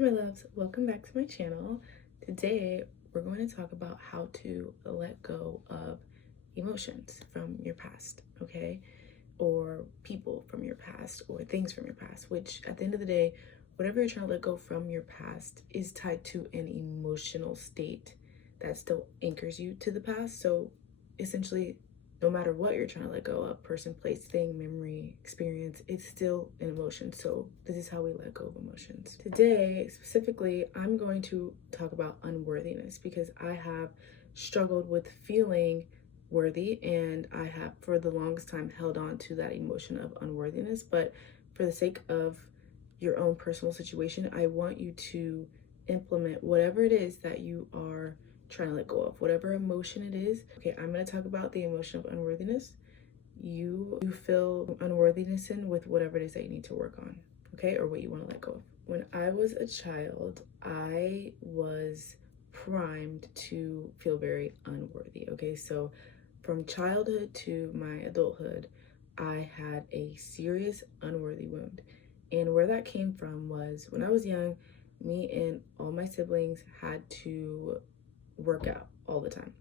Hi, my loves. Welcome back to my channel. Today, we're going to talk about how to let go of emotions from your past, okay? Or people from your past, or things from your past, which at the end of the day, whatever you're trying to let go from your past is tied to an emotional state that still anchors you to the past. So essentially, no matter what you're trying to let go of, person, place, thing, memory, experience, it's still an emotion. So this is how we let go of emotions. Today, specifically, I'm going to talk about unworthiness because I have struggled with feeling worthy, and I have for the longest time held on to that emotion of unworthiness. But for the sake of your own personal situation, I want you to implement whatever it is that you are trying to let go of, whatever emotion it is. Okay, I'm going to talk about the emotion of unworthiness. You feel unworthiness in with whatever it is that you need to work on, okay, or what you want to let go of. When I was a child, I was primed to feel very unworthy, okay? So from childhood to my adulthood, I had a serious unworthy wound. And where that came from was when I was young, me and all my siblings had to work out all the time.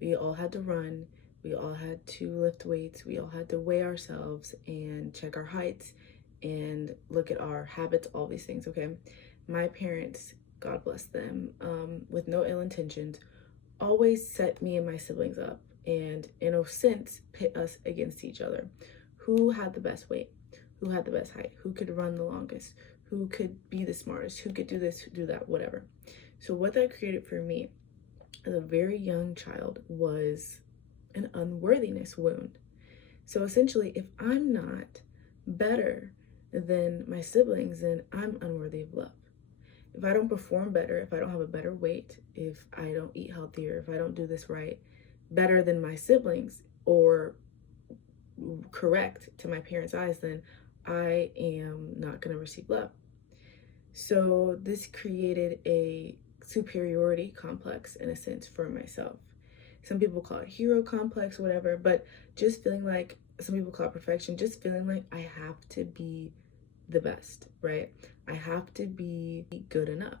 We all had to run, we all had to lift weights, we all had to weigh ourselves and check our heights and look at our habits, all these things, okay? My parents, God bless them, with no ill intentions, always set me and my siblings up and, in a sense, pit us against each other. Who had the best weight? Who had the best height? Who could run the longest? Who could be the smartest? Who could do this, do that, whatever. So what that created for me as a very young child was an unworthiness wound. So essentially, if I'm not better than my siblings, then I'm unworthy of love. If I don't perform better, if I don't have a better weight, if I don't eat healthier, if I don't do this right better than my siblings or correct to my parents' eyes, then I am not going to receive love. So this created a superiority complex in a sense for myself. Some people call it hero complex, whatever, but just feeling like, some people call it perfection, just feeling like I have to be the best, right? I have to be good enough,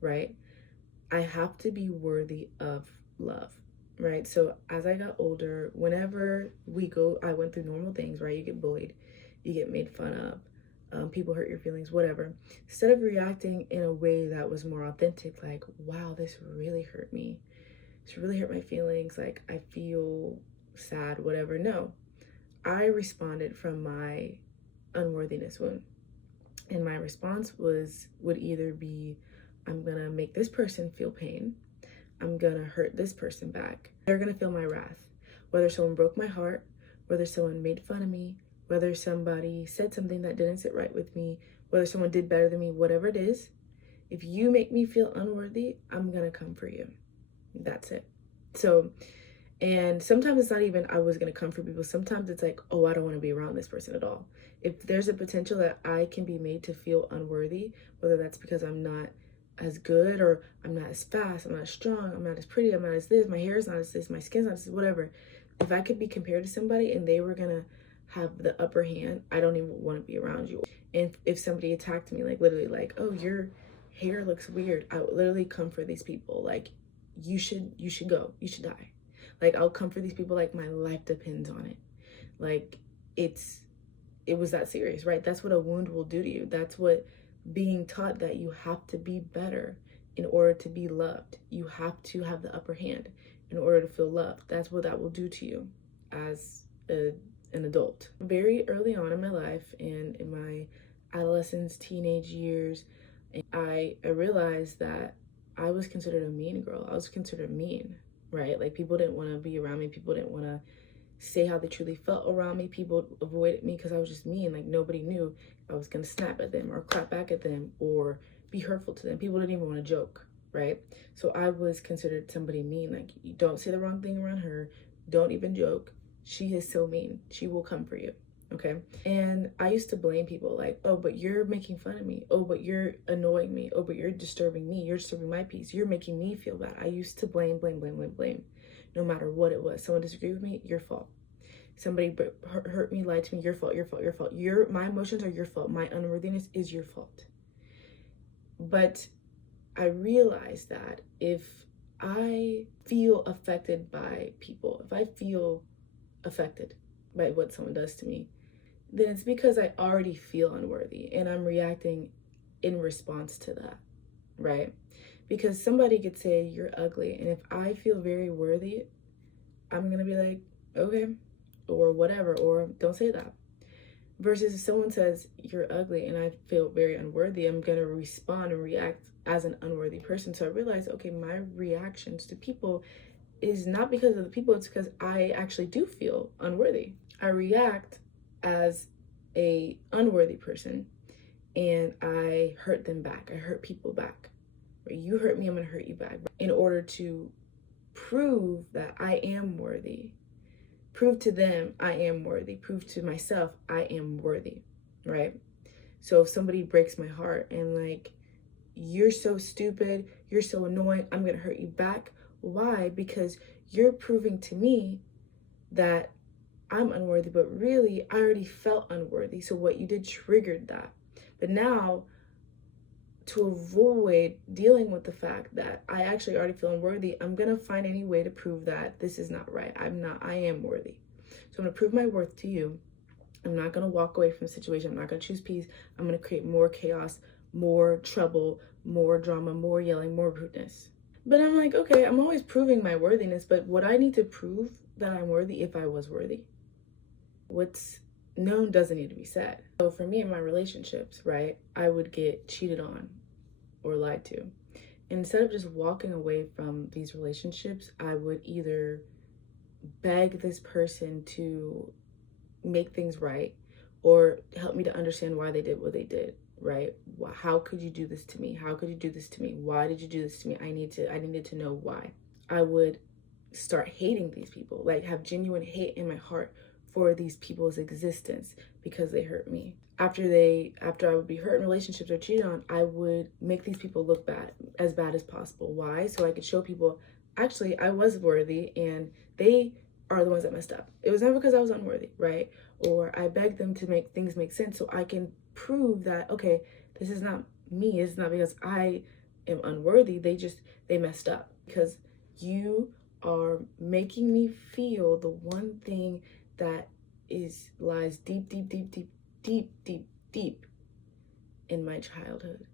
right? I have to be worthy of love, right? So as I got older, whenever I went through normal things, right? You get bullied, you get made fun of, people hurt your feelings, whatever. Instead of reacting in a way that was more authentic, like, wow, this really hurt me. This really hurt my feelings. Like, I feel sad, whatever. No, I responded from my unworthiness wound. And my response would either be, I'm gonna make this person feel pain. I'm gonna hurt this person back. They're gonna feel my wrath. Whether someone broke my heart, whether someone made fun of me, whether somebody said something that didn't sit right with me, whether someone did better than me, whatever it is, if you make me feel unworthy, I'm gonna come for you. That's it. So, and sometimes it's not even I was gonna come for people. Sometimes it's like, oh, I don't wanna be around this person at all. If there's a potential that I can be made to feel unworthy, whether that's because I'm not as good or I'm not as fast, I'm not as strong, I'm not as pretty, I'm not as this, my hair is not as this, my skin's not as this, whatever. If I could be compared to somebody and they were gonna have the upper hand, I don't even want to be around you. And if somebody attacked me, like literally like, oh, your hair looks weird, I would literally come for these people. Like, you should go, you should die. Like, I'll come for these people like my life depends on it. Like, it was that serious, right? That's what a wound will do to you. That's what being taught that you have to be better in order to be loved. You have to have the upper hand in order to feel loved. That's what that will do to you as an adult. Very early on in my life and in my adolescence, teenage years, I realized that I was considered a mean girl. I was considered mean, right? Like, people didn't want to be around me. People didn't want to say how they truly felt around me. People avoided me because I was just mean. Like, nobody knew if I was gonna snap at them or clap back at them or be hurtful to them. People didn't even want to joke, right? So I was considered somebody mean. Like, you don't say the wrong thing around her. Don't even joke. She is so mean. She will come for you. Okay. And I used to blame people like, oh, but you're making fun of me. Oh, but you're annoying me. Oh, but you're disturbing me. You're disturbing my peace. You're making me feel bad. I used to blame. No matter what it was. Someone disagreed with me, your fault. Somebody hurt me, lied to me, your fault. My emotions are your fault. My unworthiness is your fault. But I realized that if I feel affected by people, if I feel affected by what someone does to me, then it's because I already feel unworthy and I'm reacting in response to that, right? Because somebody could say you're ugly, and if I feel very worthy, I'm gonna be like, okay, or whatever, or don't say that. Versus if someone says you're ugly and I feel very unworthy, I'm gonna respond and react as an unworthy person. So I realized, okay, my reactions to people is not because of the people, it's because I actually do feel unworthy. I react as a unworthy person and I hurt them back. I hurt people back. You hurt me, I'm gonna hurt you back. In order to prove that I am worthy, prove to them I am worthy, prove to myself I am worthy, right? So if somebody breaks my heart and like, you're so stupid, you're so annoying, I'm gonna hurt you back. Why? Because you're proving to me that I'm unworthy, but really I already felt unworthy. So what you did triggered that. But now, to avoid dealing with the fact that I actually already feel unworthy, I'm gonna find any way to prove that this is not right. I am worthy. So I'm gonna prove my worth to you. I'm not gonna walk away from the situation. I'm not gonna choose peace. I'm gonna create more chaos, more trouble, more drama, more yelling, more rudeness. But I'm like, okay, I'm always proving my worthiness, but would I need to prove that I'm worthy if I was worthy? What's known doesn't need to be said. So for me in my relationships, right, I would get cheated on or lied to. And instead of just walking away from these relationships, I would either beg this person to make things right or help me to understand why they did what they did, right? How could you do this to me? How could you do this to me? Why did you do this to me? I needed to know why. I would start hating these people, like have genuine hate in my heart for these people's existence because they hurt me. After I would be hurt in relationships or cheated on, I would make these people look bad as possible. Why? So I could show people, actually, I was worthy and they are the ones that messed up. It was never because I was unworthy, right? Or I begged them to make things make sense so I can prove that, okay, this is not me. It's not because I am unworthy. They messed up. Because you are making me feel the one thing that lies deep in my childhood,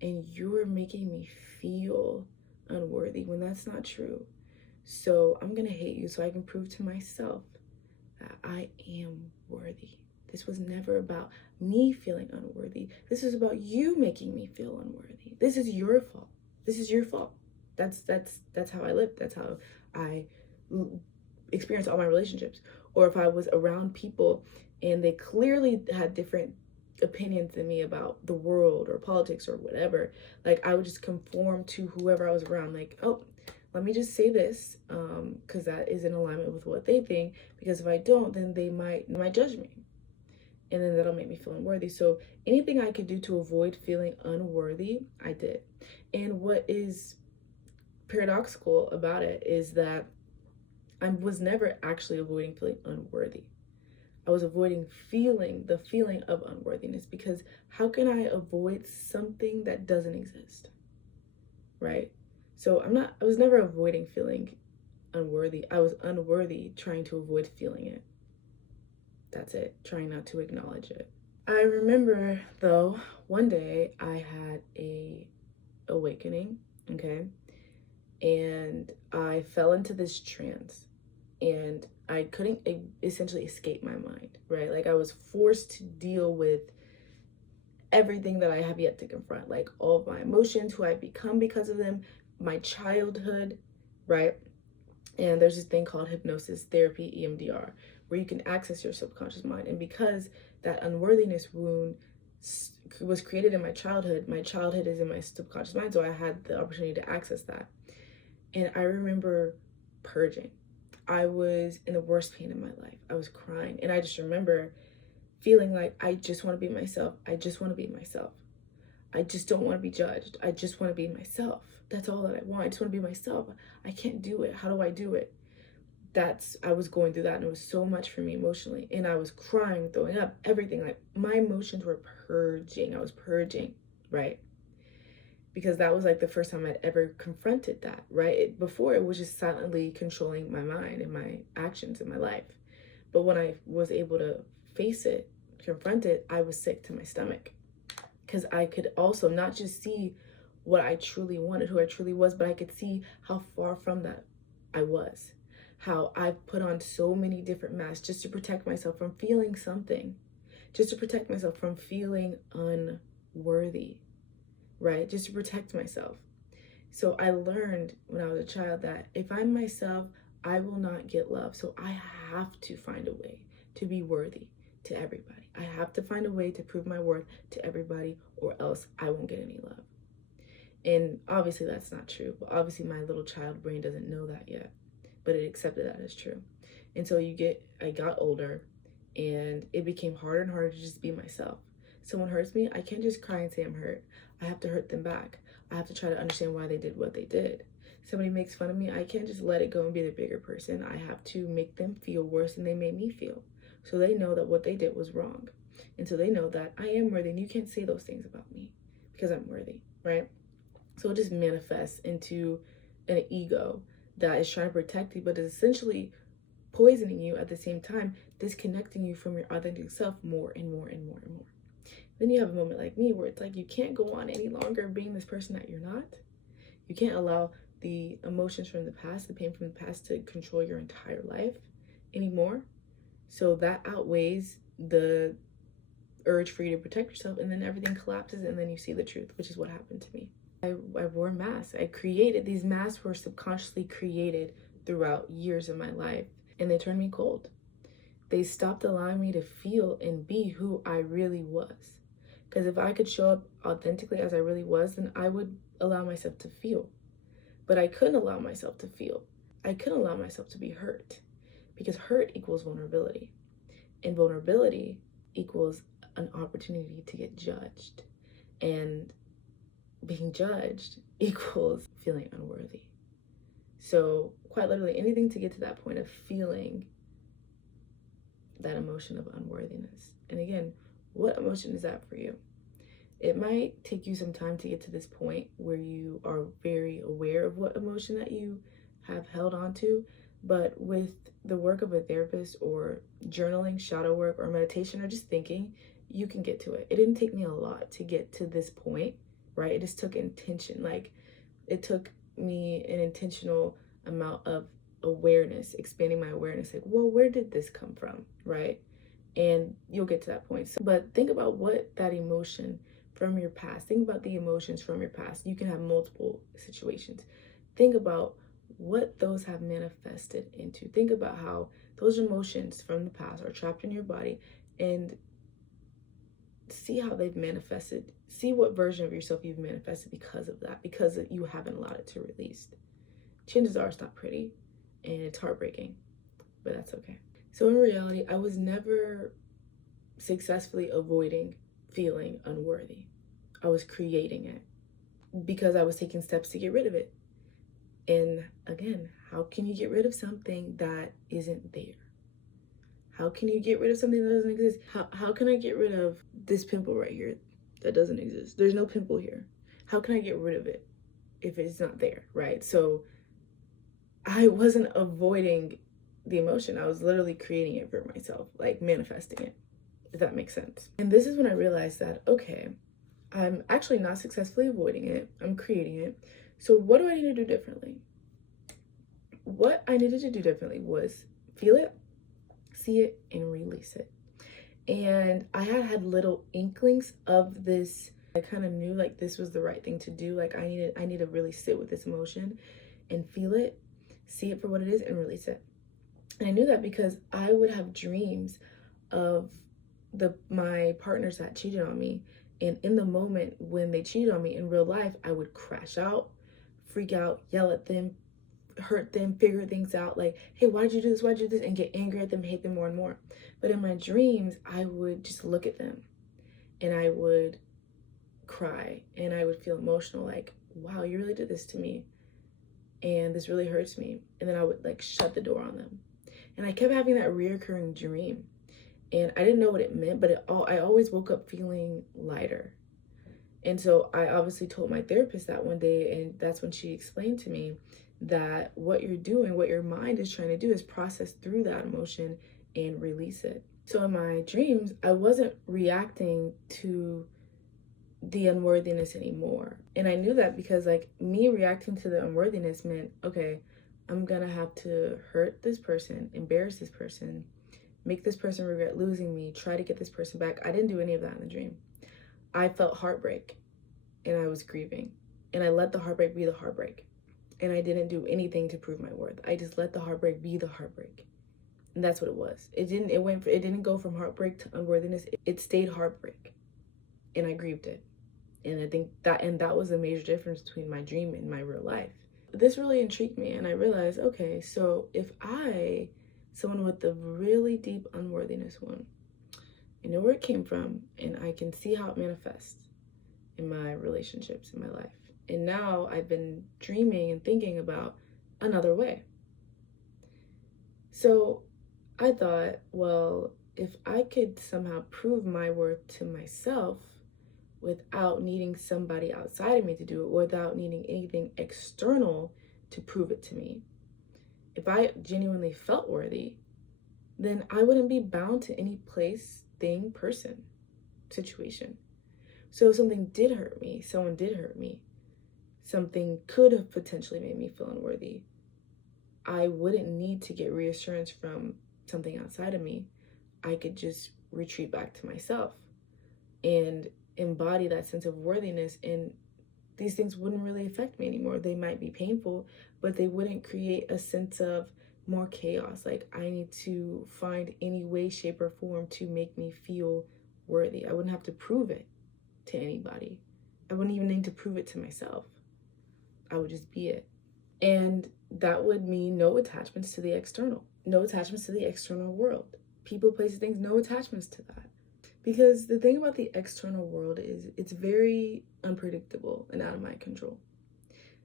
and you're making me feel unworthy when that's not true. So I'm gonna hate you so I can prove to myself that I am worthy. This was never about me feeling unworthy. This is about you making me feel unworthy. This is your fault. This is your fault. That's how I live. That's how I experience all my relationships. Or if I was around people and they clearly had different opinions than me about the world or politics or whatever, like I would just conform to whoever I was around. Like, oh, let me just say this because that is in alignment with what they think, because if I don't, then they might judge me, and then that'll make me feel unworthy. So anything I could do to avoid feeling unworthy, I did. And what is paradoxical about it is that I was never actually avoiding feeling unworthy. I was avoiding the feeling of unworthiness, because how can I avoid something that doesn't exist, right? So I was never avoiding feeling unworthy. I was unworthy trying to avoid feeling it. That's it, trying not to acknowledge it. I remember though, one day I had a awakening, okay? And I fell into this trance and I couldn't essentially escape my mind, right? Like I was forced to deal with everything that I have yet to confront, like all of my emotions, who I've become because of them, my childhood, right? And there's this thing called hypnosis therapy, EMDR, where you can access your subconscious mind. And because that unworthiness wound was created in my childhood is in my subconscious mind, so I had the opportunity to access that. And I remember purging. I was in the worst pain in my life. I was crying. And I just remember feeling like I just want to be myself. I just want to be myself. I just don't want to be judged. I just want to be myself. That's all that I want. I just want to be myself. I can't do it. How do I do it? I was going through that, and it was so much for me emotionally. And I was crying, throwing up, everything. Like my emotions were purging. I was purging, right? because that was like the first time I'd ever confronted that, right? Before, it was just silently controlling my mind and my actions in my life. But when I was able to face it, confront it, I was sick to my stomach, because I could also not just see what I truly wanted, who I truly was, but I could see how far from that I was. How I've put on so many different masks just to protect myself from feeling something, just to protect myself from feeling unworthy, right? Just to protect myself. So I learned when I was a child that if I'm myself, I will not get love. So I have to find a way to be worthy to everybody. I have to find a way to prove my worth to everybody, or else I won't get any love. And obviously that's not true, but obviously my little child brain doesn't know that yet, but it accepted that as true. And so I got older, and it became harder and harder to just be myself. Someone hurts me, I can't just cry and say I'm hurt. I have to hurt them back. I have to try to understand why they did what they did. Somebody makes fun of me, I can't just let it go and be the bigger person. I have to make them feel worse than they made me feel, so they know that what they did was wrong. And so they know that I am worthy, and you can't say those things about me because I'm worthy, right? So it just manifests into an ego that is trying to protect you, but is essentially poisoning you at the same time, disconnecting you from your authentic self more and more and more and more. Then you have a moment like me where it's like you can't go on any longer being this person that you're not. You can't allow the emotions from the past, the pain from the past, to control your entire life anymore. So that outweighs the urge for you to protect yourself, and then everything collapses, and then you see the truth, which is what happened to me. I wore masks. These masks were subconsciously created throughout years of my life, and they turned me cold. They stopped allowing me to feel and be who I really was. Because if I could show up authentically as I really was, then I would allow myself to feel. But I couldn't allow myself to feel. I couldn't allow myself to be hurt, because hurt equals vulnerability. And vulnerability equals an opportunity to get judged. And being judged equals feeling unworthy. So quite literally, anything to get to that point of feeling that emotion of unworthiness. And again, what emotion is that for you? It might take you some time to get to this point where you are very aware of what emotion that you have held on to, but with the work of a therapist or journaling, shadow work, or meditation, or just thinking, you can get to it. It didn't take me a lot to get to this point, right? It just took intention. Like, it took me an intentional amount of awareness, expanding my awareness. Like, well, where did this come from, right? And you'll get to that point. So, but think about what that emotion from your past, think about the emotions from your past. You can have multiple situations. Think about what those have manifested into. Think about how those emotions from the past are trapped in your body, and see how they've manifested. See what version of yourself you've manifested because of that, because you haven't allowed it to release. Chances are it's not pretty and it's heartbreaking, but that's okay. So in reality, I was never successfully avoiding feeling unworthy. I was creating it because I was taking steps to get rid of it. And again, how can you get rid of something that isn't there? How can you get rid of something that doesn't exist? How can I get rid of this pimple right here that doesn't exist? There's no pimple here. How can I get rid of it if it's not there, right? So I wasn't avoiding the emotion. I was literally creating it for myself, like manifesting it, if that makes sense. And this is when I realized that, okay, I'm actually not successfully avoiding it. I'm creating it. So what do I need to do differently? What I needed to do differently was feel it, see it, and release it. And I had little inklings of this. I kind of knew like this was the right thing to do. Like I need to really sit with this emotion and feel it, see it for what it is, and release it. And I knew that because I would have dreams of my partners that cheated on me. And in the moment when they cheated on me in real life, I would crash out, freak out, yell at them, hurt them, figure things out, like, hey, why'd you do this? Why'd you do this? And get angry at them, hate them more and more. But in my dreams, I would just look at them and I would cry and I would feel emotional, like, wow, you really did this to me. And this really hurts me. And then I would like shut the door on them. And I kept having that reoccurring dream. And I didn't know what it meant, but I always woke up feeling lighter. And so I obviously told my therapist that one day, and that's when she explained to me that what you're doing, what your mind is trying to do, is process through that emotion and release it. So in my dreams, I wasn't reacting to the unworthiness anymore. And I knew that because, like, me reacting to the unworthiness meant, okay, I'm gonna have to hurt this person, embarrass this person, make this person regret losing me, try to get this person back. I didn't do any of that in the dream. I felt heartbreak and I was grieving, and I let the heartbreak be the heartbreak. And I didn't do anything to prove my worth. I just let the heartbreak be the heartbreak. And that's what it was. It didn't go from heartbreak to unworthiness. It stayed heartbreak. And I grieved it. And I think that was a major difference between my dream and my real life. This really intrigued me, and I realized, okay, so if someone with the really deep unworthiness one, I know where it came from, and I can see how it manifests in my relationships in my life. And now I've been dreaming and thinking about another way. So I thought, well, if I could somehow prove my worth to myself without needing somebody outside of me to do it, without needing anything external to prove it to me, if I genuinely felt worthy, then I wouldn't be bound to any place, thing, person, situation. So if something did hurt me, someone did hurt me, something could have potentially made me feel unworthy, I wouldn't need to get reassurance from something outside of me. I could just retreat back to myself and embody that sense of worthiness, and these things wouldn't really affect me anymore. They might be painful, but they wouldn't create a sense of more chaos. Like, I need to find any way, shape, or form to make me feel worthy. I wouldn't have to prove it to anybody. I wouldn't even need to prove it to myself. I would just be it. And that would mean no attachments to the external, no attachments to the external world. People, places, things, no attachments to that. Because the thing about the external world is it's very unpredictable and out of my control.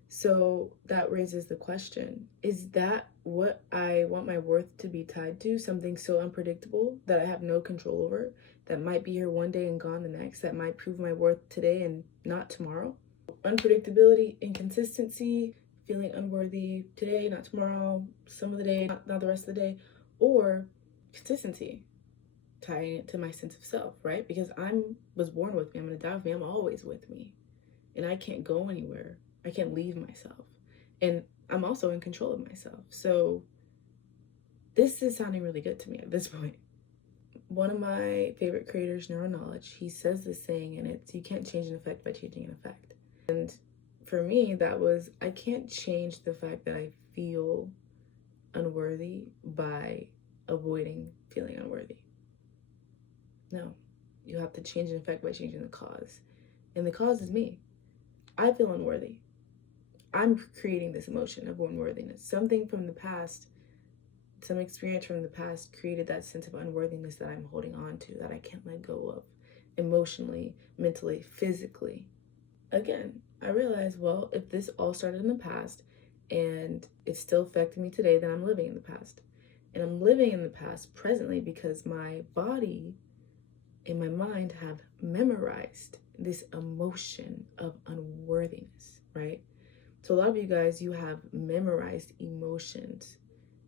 So that raises the question, is that what I want my worth to be tied to? Something so unpredictable that I have no control over, that might be here one day and gone the next, that might prove my worth today and not tomorrow? Unpredictability, inconsistency, feeling unworthy today, not tomorrow, some of the day, not the rest of the day, or consistency, tying it to my sense of self, right? Because I was born with me, I'm gonna die with me, I'm always with me. And I can't go anywhere. I can't leave myself. And I'm also in control of myself. So this is sounding really good to me at this point. One of my favorite creators, Neuronknowledge, he says this saying, and it's, you can't change an effect by changing an effect. And for me, that was, I can't change the fact that I feel unworthy by avoiding feeling unworthy. No, you have to change an effect by changing the cause. And the cause is me. I feel unworthy. I'm creating this emotion of unworthiness. Something from the past, some experience from the past created that sense of unworthiness that I'm holding on to, that I can't let go of emotionally, mentally, physically. Again, I realized, well, if this all started in the past and it's still affecting me today, then I'm living in the past. And I'm living in the past presently because my body and my mind have memorized this emotion of unworthiness, right? So a lot of you guys, you have memorized emotions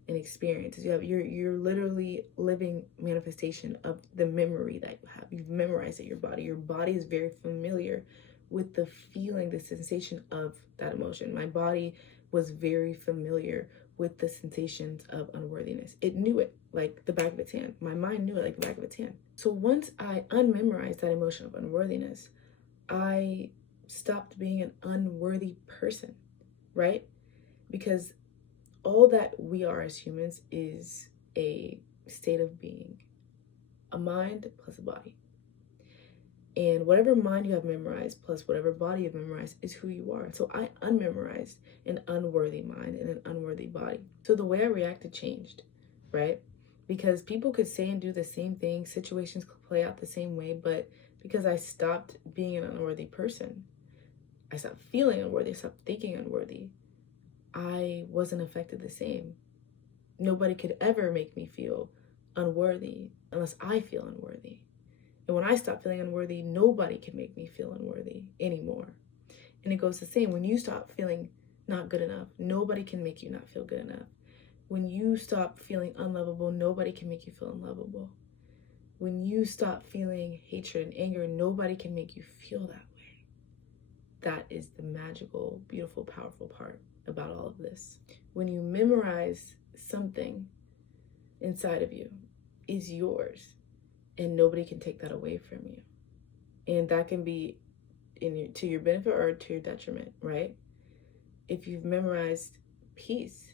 and experiences. You're literally living manifestation of the memory that you have. You've memorized it. Your body is very familiar with the feeling, the sensation of that emotion. My body was very familiar with the sensations of unworthiness. It knew it like the back of its hand. My mind knew it like the back of its hand. So once I unmemorized that emotion of unworthiness, I stopped being an unworthy person, right? Because all that we are as humans is a state of being, a mind plus a body. And whatever mind you have memorized plus whatever body you've memorized is who you are. So I unmemorized an unworthy mind and an unworthy body. So the way I reacted changed, right? Because people could say and do the same thing, situations could play out the same way, but because I stopped being an unworthy person, I stopped feeling unworthy, I stopped thinking unworthy, I wasn't affected the same. Nobody could ever make me feel unworthy unless I feel unworthy. And when I stop feeling unworthy, nobody can make me feel unworthy anymore. And it goes the same. When you stop feeling not good enough, nobody can make you not feel good enough. When you stop feeling unlovable, nobody can make you feel unlovable. When you stop feeling hatred and anger, nobody can make you feel that way. That is the magical, beautiful, powerful part about all of this. When you memorize something inside of you, is yours, and nobody can take that away from you. And that can be to your benefit or to your detriment, right? If you've memorized peace,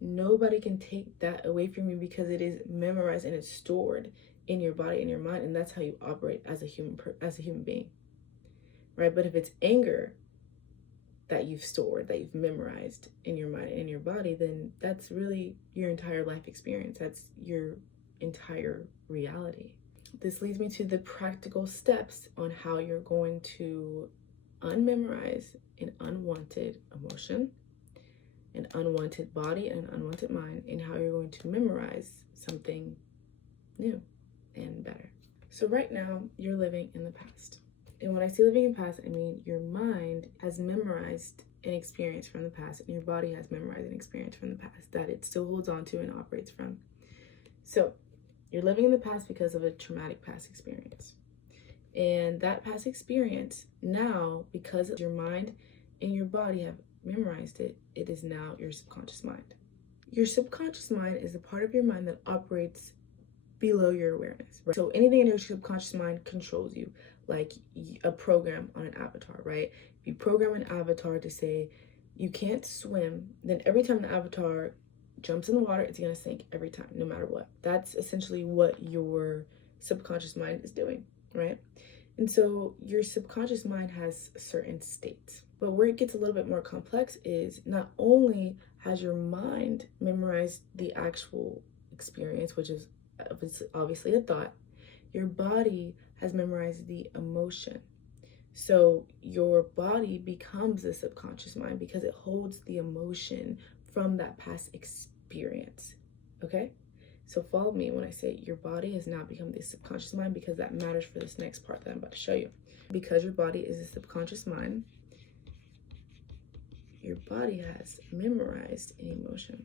nobody can take that away from you because it is memorized and it's stored in your body and your mind, and that's how you operate as a human being, right? But if it's anger that you've stored, that you've memorized in your mind and in your body, then that's really your entire life experience. That's your entire reality. This leads me to the practical steps on how you're going to unmemorize an unwanted emotion, an unwanted body, and an unwanted mind, and how you're going to memorize something new and better. So right now, you're living in the past. And when I say living in the past, I mean your mind has memorized an experience from the past, and your body has memorized an experience from the past that it still holds on to and operates from. So you're living in the past because of a traumatic past experience. And that past experience now, because your mind and your body have memorized it, it is now your subconscious mind. Your subconscious mind is the part of your mind that operates below your awareness, right? So anything in your subconscious mind controls you, like a program on an avatar, right? If you program an avatar to say you can't swim, then every time the avatar jumps in the water, it's gonna sink every time, no matter what. That's essentially what your subconscious mind is doing, right? And so your subconscious mind has certain states. But where it gets a little bit more complex is not only has your mind memorized the actual experience, which is obviously a thought, your body has memorized the emotion. So your body becomes the subconscious mind because it holds the emotion from that past experience, okay? So follow me when I say your body has now become the subconscious mind, because that matters for this next part that I'm about to show you. Because your body is the subconscious mind, your body has memorized an emotion.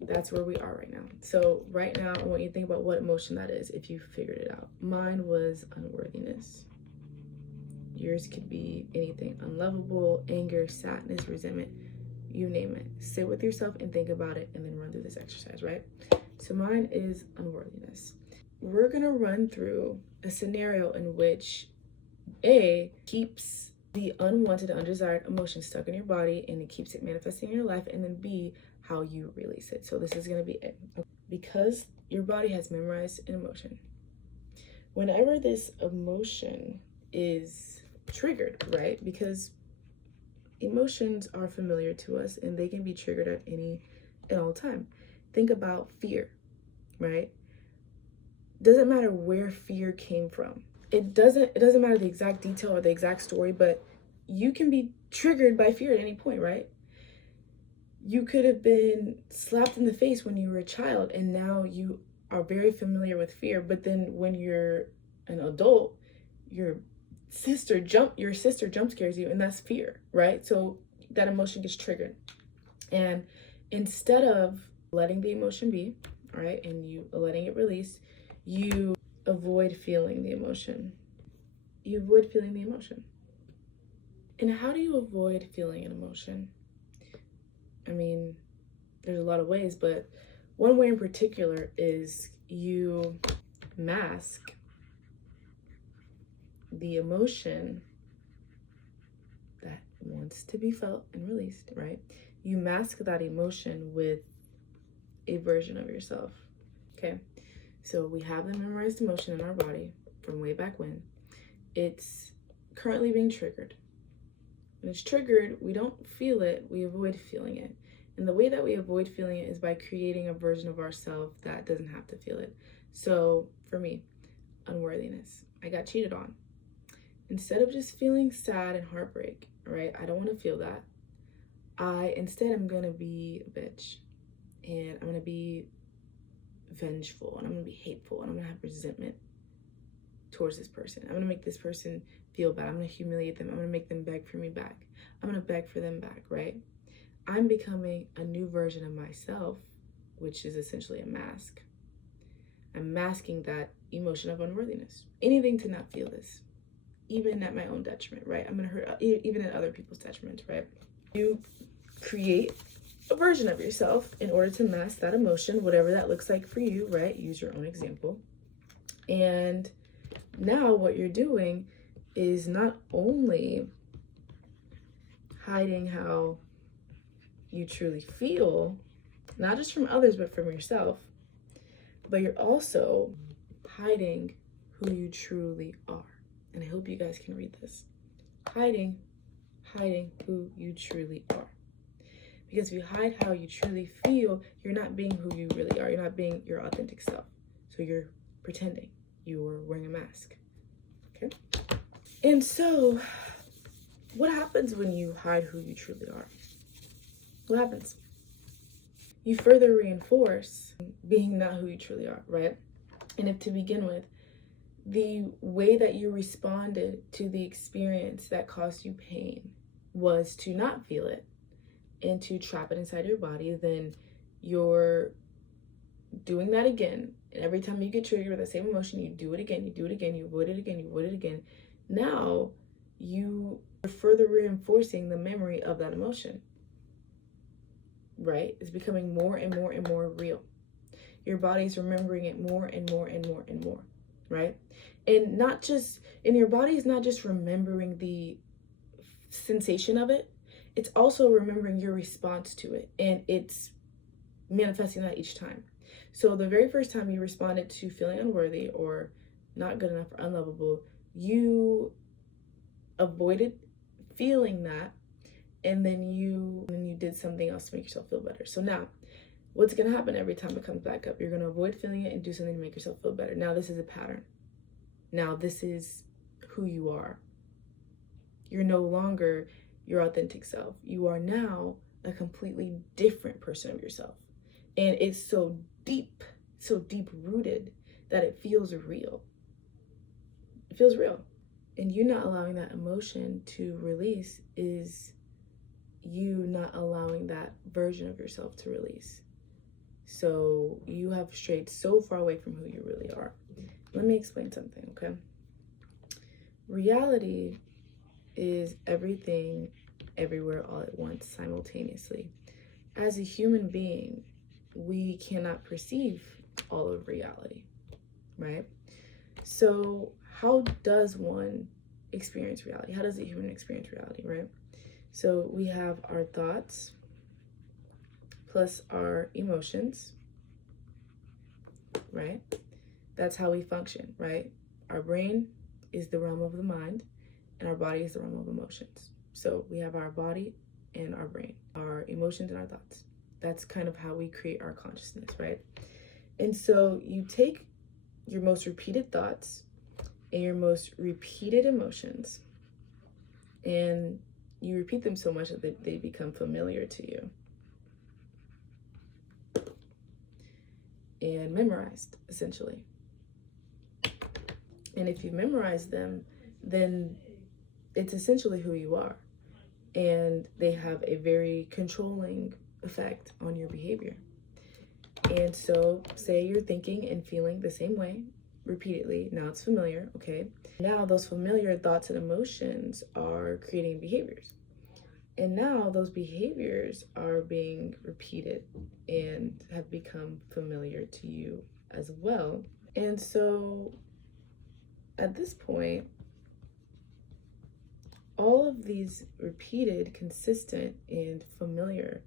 That's where we are right now. So right now, I want you to think about what emotion that is if you figured it out. Mine was unworthiness. Yours could be anything: unlovable, anger, sadness, resentment, you name it. Sit with yourself and think about it, and then run through this exercise, right? So mine is unworthiness. We're gonna run through a scenario in which A keeps the unwanted, undesired emotion stuck in your body and it keeps it manifesting in your life, and then B, how you release it. So this is gonna be A. Because your body has memorized an emotion, whenever this emotion is triggered, right? Because emotions are familiar to us and they can be triggered at all time. Think about fear, right? Doesn't matter where fear came from. It doesn't matter the exact detail or the exact story, but you can be triggered by fear at any point, right? You could have been slapped in the face when you were a child and now you are very familiar with fear, but then when you're an adult, your sister jump scares you, and that's fear, right? So that emotion gets triggered. And instead of letting the emotion be, right, and you letting it release, you avoid feeling the emotion. You avoid feeling the emotion. And how do you avoid feeling an emotion? I mean, there's a lot of ways, but one way in particular is you mask the emotion that wants to be felt and released, right? You mask that emotion with a version of yourself, okay? So we have the memorized emotion in our body from way back when. It's currently being triggered. When it's triggered, we don't feel it, we avoid feeling it. And the way that we avoid feeling it is by creating a version of ourselves that doesn't have to feel it. So for me, unworthiness. I got cheated on. Instead of just feeling sad and heartbreak, right? I don't want to feel that. Instead I'm gonna be a bitch, and I'm gonna be vengeful, and I'm gonna be hateful, and I'm gonna have resentment. towards this person. I'm going to make this person feel bad. I'm going to humiliate them. I'm going to make them beg for me back. I'm going to beg for them back, right? I'm becoming a new version of myself, which is essentially a mask. I'm masking that emotion of unworthiness. Anything to not feel this, even at my own detriment, right? I'm going to hurt even at other people's detriment, right? You create a version of yourself in order to mask that emotion, whatever that looks like for you, right? Use your own example. And now what you're doing is not only hiding how you truly feel, not just from others, but from yourself, but you're also hiding who you truly are. And I hope you guys can read this. Hiding who you truly are. Because if you hide how you truly feel, you're not being who you really are. You're not being your authentic self. So you're pretending. You're wearing a mask. Okay? And so, what happens when you hide who you truly are? What happens? You further reinforce being not who you truly are, right? And if to begin with, the way that you responded to the experience that caused you pain was to not feel it and to trap it inside your body, then you're doing that again. And every time you get triggered with the same emotion, you do it again, you do it again, you avoid it again, you avoid it again. Now you are further reinforcing the memory of that emotion, right? It's becoming more and more and more real. Your body's remembering it more and more and more and more, right? And not just, and your body is not just remembering the sensation of it, it's also remembering your response to it, and it's manifesting that each time. So the very first time you responded to feeling unworthy or not good enough or unlovable, you avoided feeling that, and then you did something else to make yourself feel better. So now, what's going to happen every time it comes back up? You're going to avoid feeling it and do something to make yourself feel better. Now this is a pattern. Now this is who you are. You're no longer your authentic self. You are now a completely different person of yourself. And it's so deep rooted that it feels real. It feels real. And you not allowing that emotion to release is you not allowing that version of yourself to release. So you have strayed so far away from who you really are. Let me explain something, okay? Reality is everything, everywhere, all at once, simultaneously. As a human being, we cannot perceive all of reality, right? So how does one experience reality? How does a human experience reality, right? So we have our thoughts plus our emotions, right? That's how we function, right? Our brain is the realm of the mind, and our body is the realm of emotions. So we have our body and our brain, our emotions and our thoughts. That's kind of how we create our consciousness, right? And so you take your most repeated thoughts and your most repeated emotions, and you repeat them so much that they become familiar to you and memorized, essentially. And if you memorize them, then it's essentially who you are. And they have a very controlling effect on your behavior. And so say you're thinking and feeling the same way repeatedly. Now it's familiar, okay? Now those familiar thoughts and emotions are creating behaviors. And now those behaviors are being repeated and have become familiar to you as well. And so at this point, all of these repeated, consistent, and familiar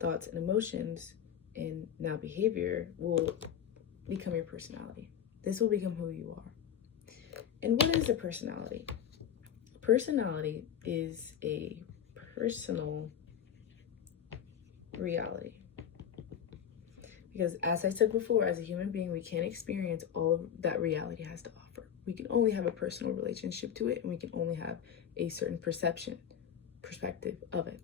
thoughts and emotions and now behavior will become your personality. This will become who you are. And what is a personality? Personality is a personal reality. Because as I said before, as a human being, we can't experience all of that reality has to offer. We can only have a personal relationship to it, and we can only have a certain perspective of it.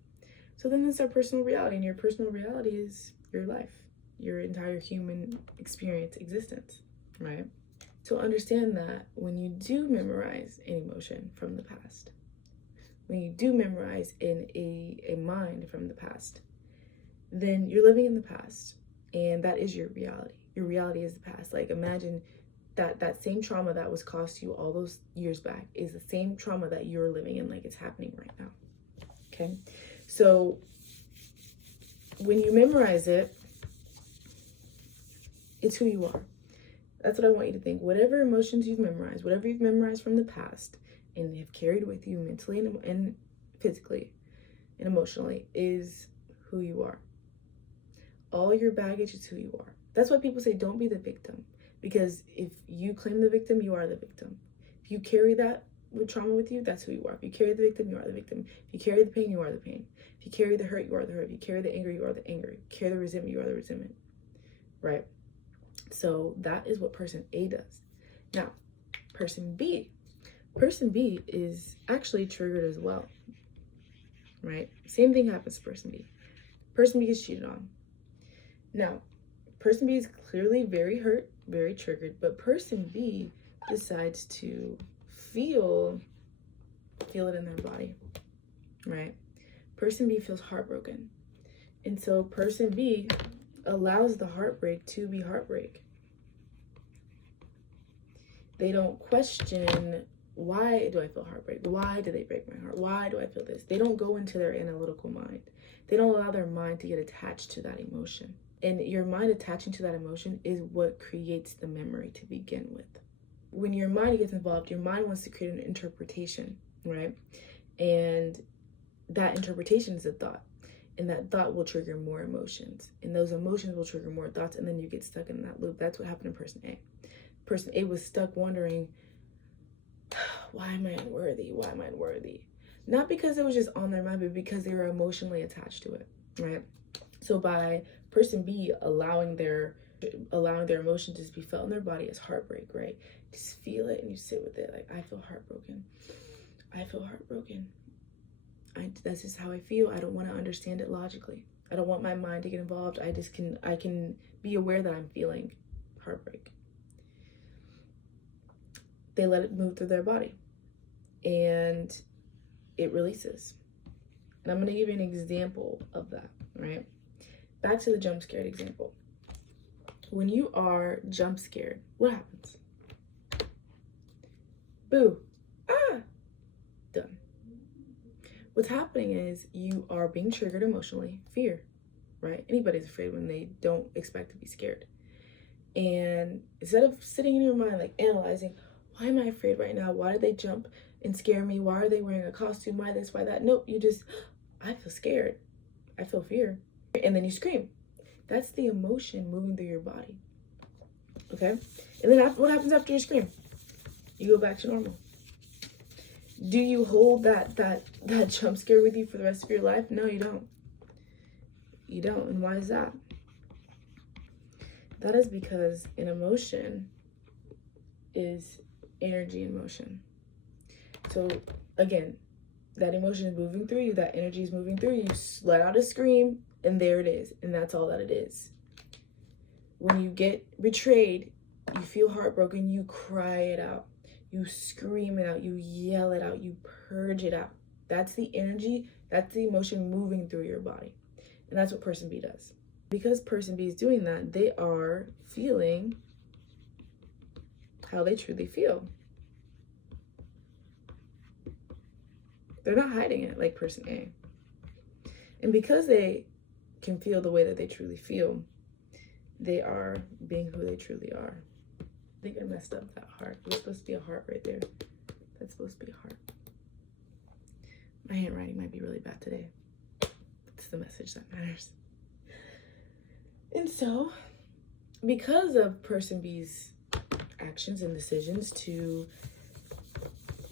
So then that's our personal reality, and your personal reality is your life, your entire human experience, existence, right? So understand that when you do memorize an emotion from the past, when you do memorize in a mind from the past, then you're living in the past, and that is your reality. Your reality is the past. Like, imagine that same trauma that was caused to you all those years back is the same trauma that you're living in, like it's happening right now. Okay, so when you memorize it, it's who you are. That's what I want you to think. Whatever emotions you've memorized, whatever you've memorized from the past and have carried with you mentally and physically and emotionally, is who you are. All your baggage is who you are. That's why people say don't be the victim. Because if you claim the victim, you are the victim. If you carry that with trauma with you, that's who you are. If you carry the victim, you are the victim. If you carry the pain, you are the pain. If you carry the hurt, you are the hurt. If you carry the anger, you are the anger. If you carry the resentment, you are the resentment. Right? So that is what person A does. Now, person B. Person B is actually triggered as well. Right? Same thing happens to person B. Person B gets cheated on. Now, person B is clearly very hurt, very triggered, but person B decides to feel it in their body, right? Person B feels heartbroken. And so person B allows the heartbreak to be heartbreak. They don't question, why do I feel heartbreak? Why do they break my heart? Why do I feel this? They don't go into their analytical mind. They don't allow their mind to get attached to that emotion. And your mind attaching to that emotion is what creates the memory to begin with. When your mind gets involved, your mind wants to create an interpretation, right? And that interpretation is a thought. And that thought will trigger more emotions. And those emotions will trigger more thoughts. And then you get stuck in that loop. That's what happened to person A. Person A was stuck wondering, why am I unworthy? Why am I unworthy? Not because it was just on their mind, but because they were emotionally attached to it, right? So by person B allowing their emotion to be felt in their body as heartbreak, right? Just feel it and you sit with it. Like, I feel heartbroken. I feel heartbroken. That's just how I feel. I don't want to understand it logically. I don't want my mind to get involved. I can be aware that I'm feeling heartbreak. They let it move through their body and it releases. And I'm going to give you an example of that, right? Back to the jump scared example. When you are jump scared, what happens? Boo. Ah. Done. What's happening is you are being triggered emotionally. Fear, right? Anybody's afraid when they don't expect to be scared. And instead of sitting in your mind, like analyzing, why am I afraid right now? Why did they jump and scare me? Why are they wearing a costume? Why this, why that? Nope, you just, I feel scared. I feel fear. And then you scream. That's the emotion moving through your body. Okay? And then what happens after you scream? You go back to normal. Do you hold that jump scare with you for the rest of your life? No, you don't. You don't. And why is that? That is because an emotion is energy in motion. So again, that emotion is moving through you, that energy is moving through you. You let out a scream, and there it is. And that's all that it is. When you get betrayed, you feel heartbroken, you cry it out. You scream it out, you yell it out, you purge it out. That's the energy, that's the emotion moving through your body. And that's what person B does. Because person B is doing that, they are feeling how they truly feel. They're not hiding it like person A. And because they can feel the way that they truly feel, they are being who they truly are. I think I messed up that heart. It was supposed to be a heart right there. That's supposed to be a heart. My handwriting might be really bad today. It's the message that matters. And so, because of person B's actions and decisions to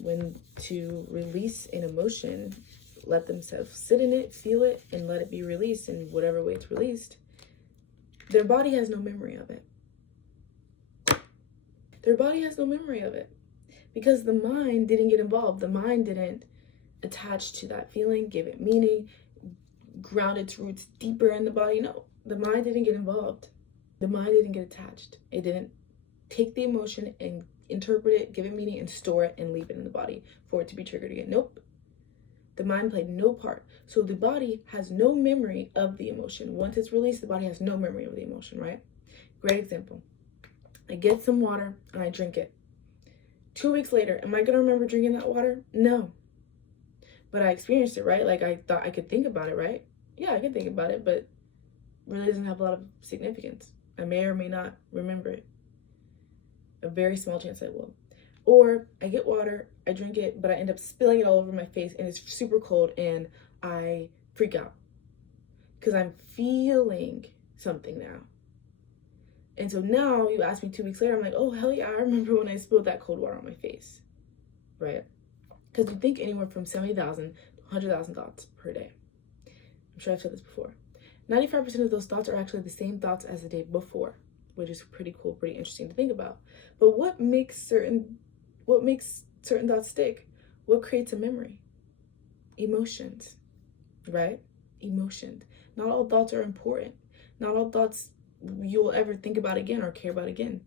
release an emotion, let themselves sit in it, feel it, and let it be released in whatever way it's released, their body has no memory of it. Their body has no memory of it because the mind didn't get involved. The mind didn't attach to that feeling, give it meaning, ground its roots deeper in the body. No, the mind didn't get involved. The mind didn't get attached. It didn't take the emotion and interpret it, give it meaning, and store it and leave it in the body for it to be triggered again. Nope. The mind played no part. So the body has no memory of the emotion. Once it's released, the body has no memory of the emotion, right? Great example. I get some water and I drink it. 2 weeks later, am I going to remember drinking that water? No. But I experienced it, right? Like I thought I could think about it, right? Yeah, I can think about it, but really doesn't have a lot of significance. I may or may not remember it. A very small chance I will. Or I get water, I drink it, but I end up spilling it all over my face and it's super cold and I freak out because I'm feeling something now. And so now you ask me 2 weeks later, I'm like, oh, hell yeah, I remember when I spilled that cold water on my face, right? Because we think anywhere from 70,000 to 100,000 thoughts per day. I'm sure I've said this before. 95% of those thoughts are actually the same thoughts as the day before, which is pretty cool, pretty interesting to think about. But what makes certain thoughts stick? What creates a memory? Emotions, right? Emotions. Not all thoughts are important. Not all thoughts you'll ever think about again or care about again.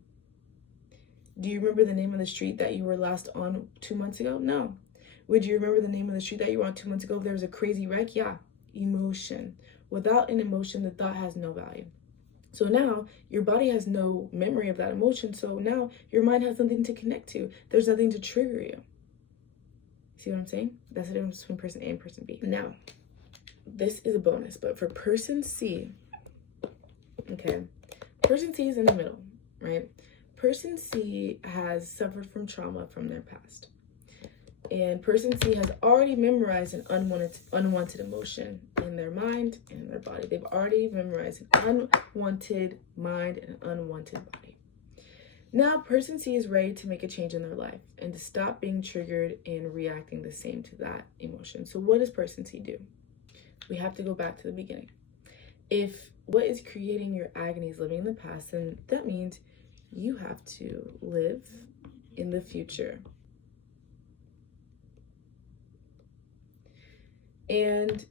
Do you remember the name of the street that you were last on 2 months ago? No. Would you remember the name of the street that you were on 2 months ago if there was a crazy wreck? Yeah. Emotion. Without an emotion, the thought has no value. So now your body has no memory of that emotion. So now your mind has nothing to connect to. There's nothing to trigger you. See what I'm saying? That's the difference between person A and person B. Now, this is a bonus, but for person C, okay, person C is in the middle, right? Person C has suffered from trauma from their past. And person C has already memorized an unwanted emotion in their mind and in their body. They've already memorized an unwanted mind and an unwanted body. Now, person C is ready to make a change in their life and to stop being triggered and reacting the same to that emotion. So what does person C do? We have to go back to the beginning. If what is creating your agony is living in the past, then that means you have to live in the future. And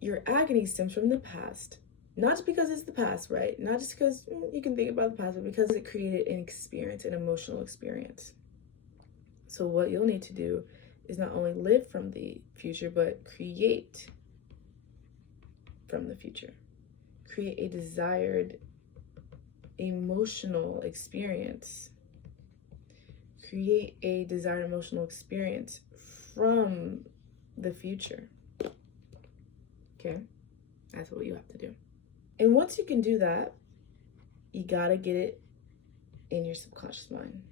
your agony stems from the past, not just because it's the past, right? Not just because you can think about the past, but because it created an experience, an emotional experience. So what you'll need to do is not only live from the future, but create from the future. Create a desired emotional experience. Create a desired emotional experience from the future. Okay, that's what you have to do. And once you can do that, you gotta get it in your subconscious mind.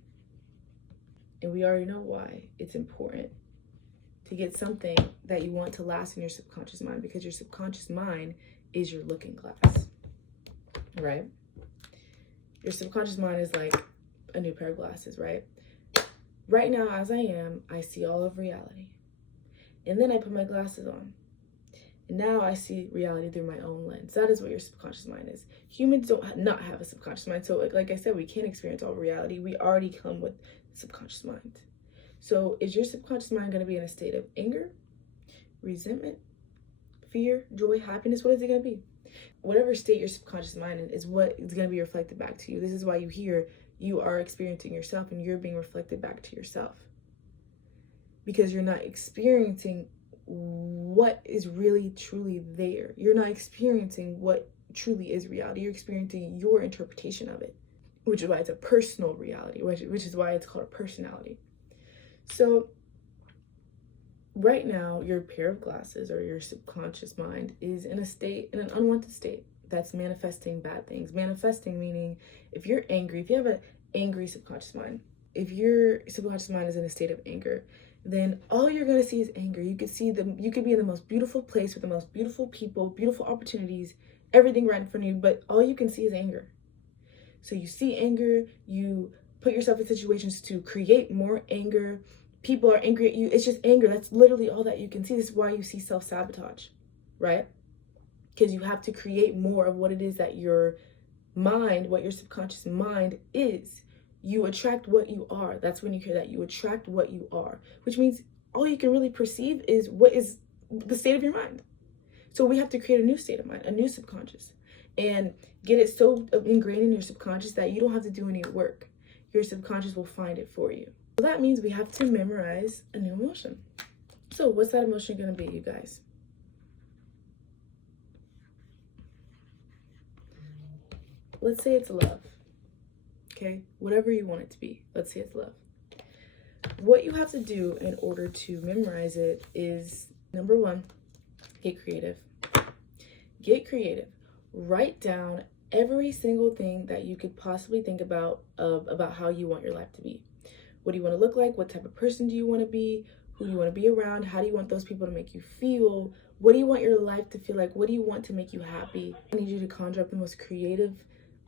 And we already know why it's important to get something that you want to last in your subconscious mind, because your subconscious mind is your looking glass, right? Your subconscious mind is like a new pair of glasses, right? Right now, as I am, I see all of reality. And then I put my glasses on. And now I see reality through my own lens. That is what your subconscious mind is. Humans don't not have a subconscious mind. So like I said, we can't experience all reality. We already come with subconscious mind. So is your subconscious mind going to be in a state of anger, resentment, fear, joy, happiness? What is it going to be? Whatever state your subconscious mind in is what is going to be reflected back to you. This is why you hear you are experiencing yourself and you're being reflected back to yourself. Because you're not experiencing what is really truly there. You're not experiencing what truly is reality. You're experiencing your interpretation of it, which is why it's a personal reality, which is why it's called a personality. So right now, your pair of glasses or your subconscious mind is in an unwanted state that's manifesting bad things. Manifesting meaning if you're angry, if you have an angry subconscious mind, if your subconscious mind is in a state of anger, then all you're going to see is anger. You could be in the most beautiful place with the most beautiful people, beautiful opportunities, everything right in front of you, but all you can see is anger. So you see anger, you put yourself in situations to create more anger. People are angry at you. It's just anger. That's literally all that you can see. This is why you see self-sabotage, right? Because you have to create more of what it is that your mind, what your subconscious mind is. You attract what you are. That's when you hear that. You attract what you are, which means all you can really perceive is what is the state of your mind. So we have to create a new state of mind, a new subconscious. and get it so ingrained in your subconscious that you don't have to do any work. Your subconscious will find it for you. So that means we have to memorize a new emotion. So what's that emotion going to be, you guys? Let's say it's love. Okay, whatever you want it to be. Let's say it's love. What you have to do in order to memorize it is, number one, get creative. Get creative. Write down every single thing that you could possibly think about how you want your life to be. What do you want to look like? What type of person do you want to be? Who do you want to be around? How do you want those people to make you feel? What do you want your life to feel like? What do you want to make you happy? I need you to conjure up the most creative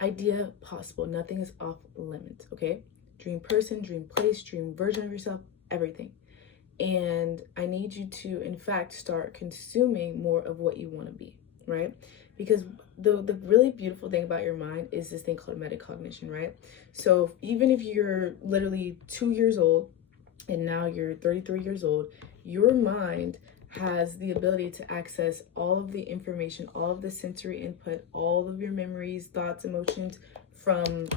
idea possible. Nothing is off limits, okay? Dream person, dream place, dream version of yourself, everything. And I need you to, in fact, start consuming more of what you want to be, right? Because the really beautiful thing about your mind is this thing called metacognition, right? So even if you're literally 2 years old and now you're 33 years old, your mind has the ability to access all of the information, all of the sensory input, all of your memories, thoughts, emotions from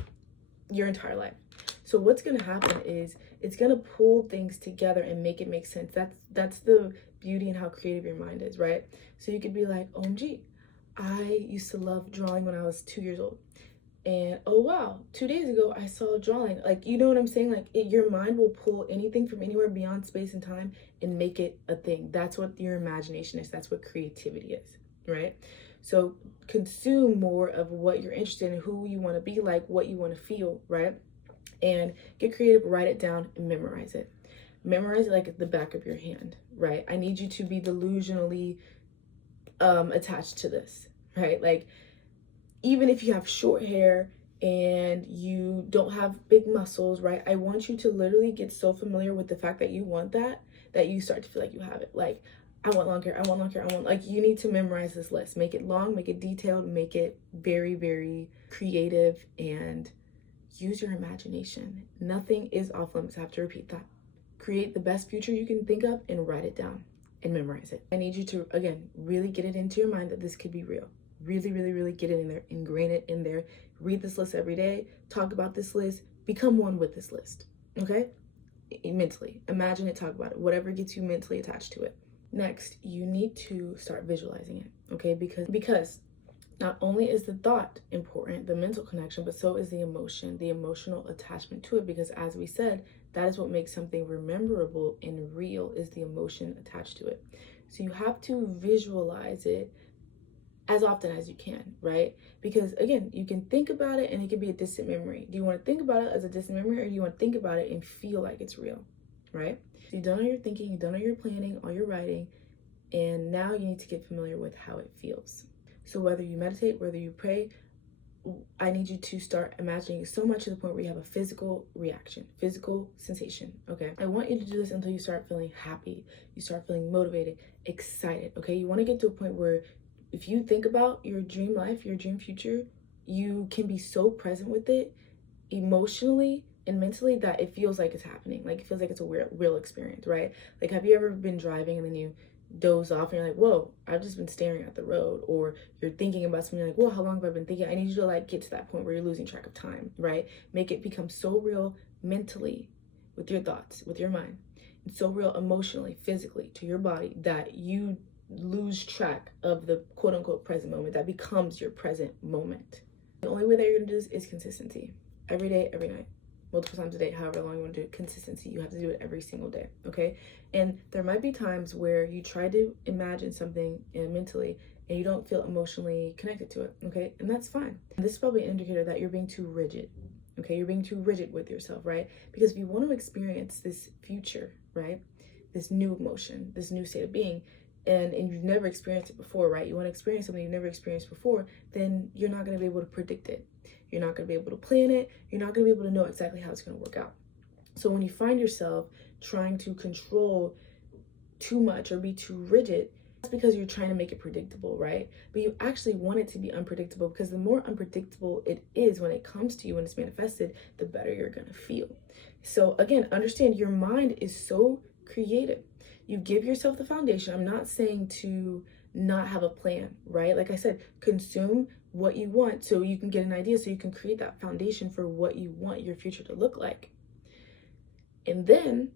your entire life. So what's going to happen is it's going to pull things together and make it make sense. That's the beauty and how creative your mind is, right? So you could be like, OMG, I used to love drawing when I was 2 years old. And oh wow, 2 days ago I saw a drawing. Like, you know what I'm saying? Like your mind will pull anything from anywhere beyond space and time and make it a thing. That's what your imagination is. That's what creativity is, right? So consume more of what you're interested in, who you want to be like, what you want to feel, right? And get creative, write it down, and memorize it. Memorize it like at the back of your hand, right? I need you to be delusionally attached to this, right? Like, even if you have short hair and you don't have big muscles, right? I want you to literally get so familiar with the fact that you want that you start to feel like you have it. Like, I want long hair, I want long hair, like, you need to memorize this list. Make it long, make it detailed, make it very, very creative, and use your imagination. Nothing is off limits. I have to repeat that. Create the best future you can think of and write it down and memorize it. I need you to, again, really get it into your mind that this could be real. Really, really, really get it in there, ingrain it in there. Read this list every day, talk about this list, become one with this list, okay? Mentally, imagine it, talk about it, whatever gets you mentally attached to it. Next, you need to start visualizing it, okay? Because not only is the thought important, the mental connection, but so is the emotion, the emotional attachment to it, because as we said, that is what makes something rememberable and real, is the emotion attached to it. So you have to visualize it as often as you can, right? Because again, you can think about it and it can be a distant memory. Do you want to think about it as a distant memory, or do you want to think about it and feel like it's real, right? So you've done all your thinking, you've done all your planning, all your writing, and now you need to get familiar with how it feels. So whether you meditate, whether you pray, I need you to start imagining so much to the point where you have a physical reaction, physical sensation, okay? I want you to do this until you start feeling happy, you start feeling motivated, excited, okay? You want to get to a point where if you think about your dream life, your dream future, you can be so present with it emotionally and mentally that it feels like it's happening. Like, it feels like it's a real experience, right? Like, have you ever been driving and then you doze off and you're like, whoa, I've just been staring at the road? Or you're thinking about something, like, whoa, how long have I been thinking? I need you to like get to that point where you're losing track of time, right? Make it become so real mentally with your thoughts, with your mind, and so real emotionally, physically to your body that you lose track of the quote unquote present moment. That becomes your present moment. The only way that you're gonna do this is consistency. Every day, every night, multiple times a day, however long you want to do it. Consistency. You have to do it every single day, okay? And there might be times where you try to imagine something mentally and you don't feel emotionally connected to it, okay? And that's fine. And this is probably an indicator that you're being too rigid, okay? You're being too rigid with yourself, right? Because if you want to experience this future, right, this new emotion, this new state of being, and you've never experienced it before, right? You want to experience something you've never experienced before, then you're not going to be able to predict it. You're not going to be able to plan it. You're not going to be able to know exactly how it's going to work out. So when you find yourself trying to control too much or be too rigid, that's because you're trying to make it predictable, right? But you actually want it to be unpredictable, because the more unpredictable it is when it comes to you, when it's manifested, the better you're going to feel. So again, understand your mind is so creative. You give yourself the foundation. I'm not saying to not have a plan, right? Like I said, consume what you want so you can get an idea, so you can create that foundation for what you want your future to look like. And then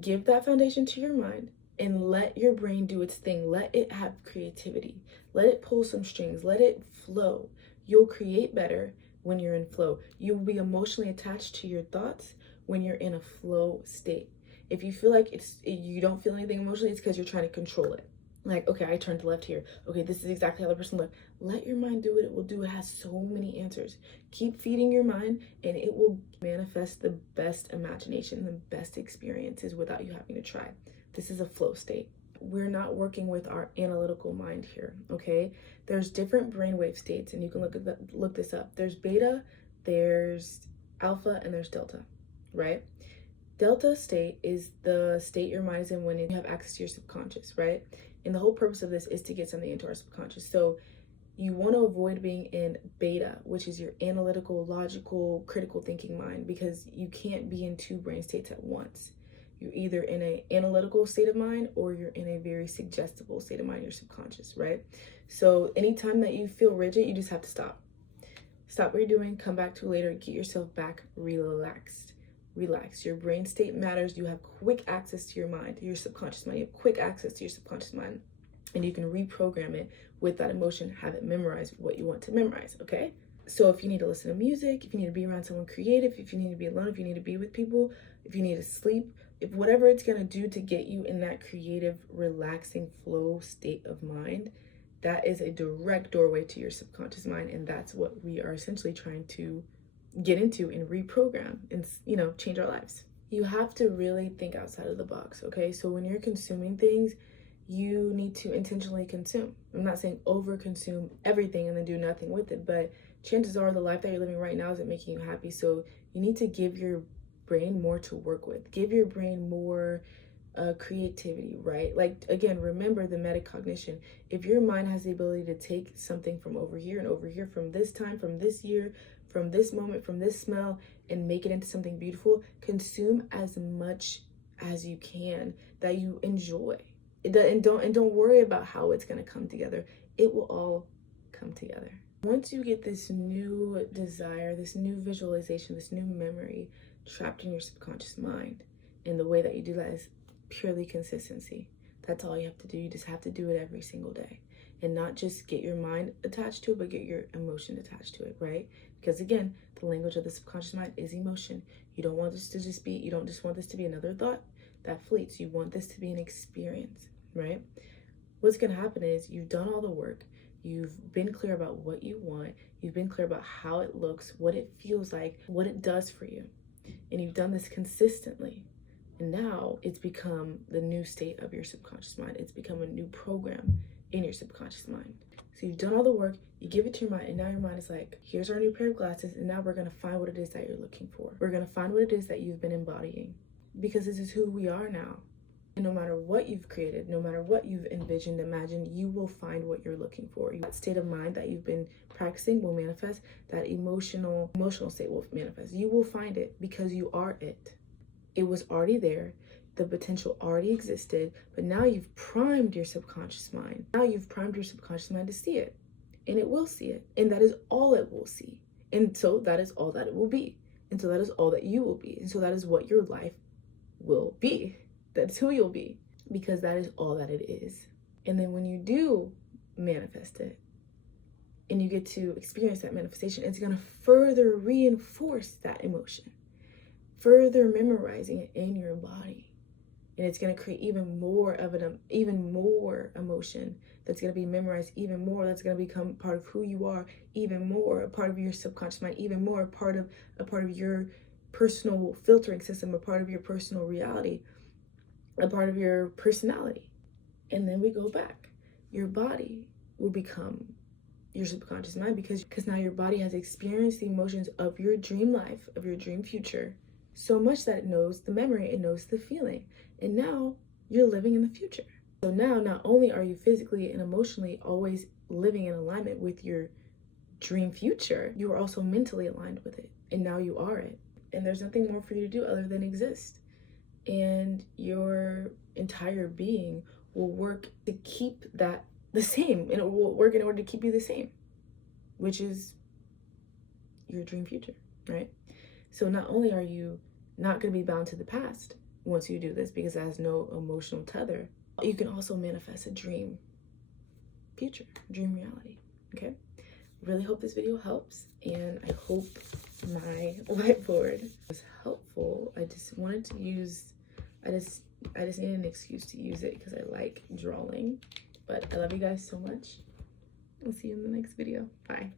give that foundation to your mind and let your brain do its thing. Let it have creativity. Let it pull some strings. Let it flow. You'll create better when you're in flow. You'll be emotionally attached to your thoughts when you're in a flow state. If you feel like you don't feel anything emotionally, it's because you're trying to control it. Like, okay, I turned left here. Okay, this is exactly how the person looked. Let your mind do what it will do. It has so many answers. Keep feeding your mind and it will manifest the best imagination, the best experiences without you having to try. This is a flow state. We're not working with our analytical mind here, okay? There's different brainwave states, and you can look this up. There's beta, there's alpha, and there's delta, right? Delta state is the state your mind is in when you have access to your subconscious, right? And the whole purpose of this is to get something into our subconscious. So you want to avoid being in beta, which is your analytical, logical, critical thinking mind, because you can't be in two brain states at once. You're either in an analytical state of mind or you're in a very suggestible state of mind, your subconscious, right? So anytime that you feel rigid, you just have to stop. Stop what you're doing, come back to it later, get yourself back relaxed. Relax. Your brain state matters. You have quick access to your mind, your subconscious mind. You have quick access to your subconscious mind, and you can reprogram it with that emotion, have it memorize what you want to memorize, okay? So if you need to listen to music, if you need to be around someone creative, if you need to be alone, if you need to be with people, if you need to sleep, if whatever it's going to do to get you in that creative, relaxing flow state of mind, that is a direct doorway to your subconscious mind, and that's what we are essentially trying to get into and reprogram and, change our lives. You have to really think outside of the box, okay? So when you're consuming things, you need to intentionally consume. I'm not saying over consume everything and then do nothing with it, but chances are the life that you're living right now isn't making you happy. So you need to give your brain more to work with. Give your brain more creativity, right? Like, again, remember the metacognition. If your mind has the ability to take something from over here and over here, from this time, from this year, from this moment, from this smell, and make it into something beautiful, consume as much as you can that you enjoy. And don't worry about how it's going to come together. It will all come together. Once you get this new desire, this new visualization, this new memory trapped in your subconscious mind, and the way that you do that is purely consistency. That's all you have to do. You just have to do it every single day, and not just get your mind attached to it, but get your emotion attached to it, right? Because again, the language of the subconscious mind is emotion. You don't want this to just be, you don't just want this to be another thought that fleets. You want this to be an experience, right? What's going to happen is you've done all the work. You've been clear about what you want. You've been clear about how it looks, what it feels like, what it does for you. And you've done this consistently. And now it's become the new state of your subconscious mind. It's become a new program in your subconscious mind. So you've done all the work, you give it to your mind, and now your mind is like, here's our new pair of glasses, and now we're going to find what it is that you're looking for. We're going to find what it is that you've been embodying, because this is who we are now. And no matter what you've created, no matter what you've envisioned, imagined, you will find what you're looking for. That state of mind that you've been practicing will manifest. That emotional state will manifest. You will find it because you are it. It was already there. The potential already existed, but now you've primed your subconscious mind. Now you've primed your subconscious mind to see it, and it will see it. And that is all it will see. And so that is all that it will be. And so that is all that you will be. And so that is what your life will be. That's who you'll be, because that is all that it is. And then when you do manifest it and you get to experience that manifestation, it's going to further reinforce that emotion, further memorizing it in your body. And it's going to create even more emotion that's going to be memorized even more. That's going to become part of who you are even more, a part of your subconscious mind, even more a part of your personal filtering system, a part of your personal reality, a part of your personality. And then we go back. Your body will become your subconscious mind because now your body has experienced the emotions of your dream life, of your dream future, so much that it knows the memory, it knows the feeling. And now you're living in the future. So now not only are you physically and emotionally always living in alignment with your dream future, you are also mentally aligned with it. And now you are it. And there's nothing more for you to do other than exist. And your entire being will work to keep that the same, and it will work in order to keep you the same, which is your dream future, right? So not only are you not going to be bound to the past once you do this, because it has no emotional tether, you can also manifest a dream future, dream reality, okay? Really hope this video helps, and I hope my whiteboard was helpful. I just wanted to use, I just needed an excuse to use it because I like drawing. But I love you guys so much. I'll see you in the next video. Bye.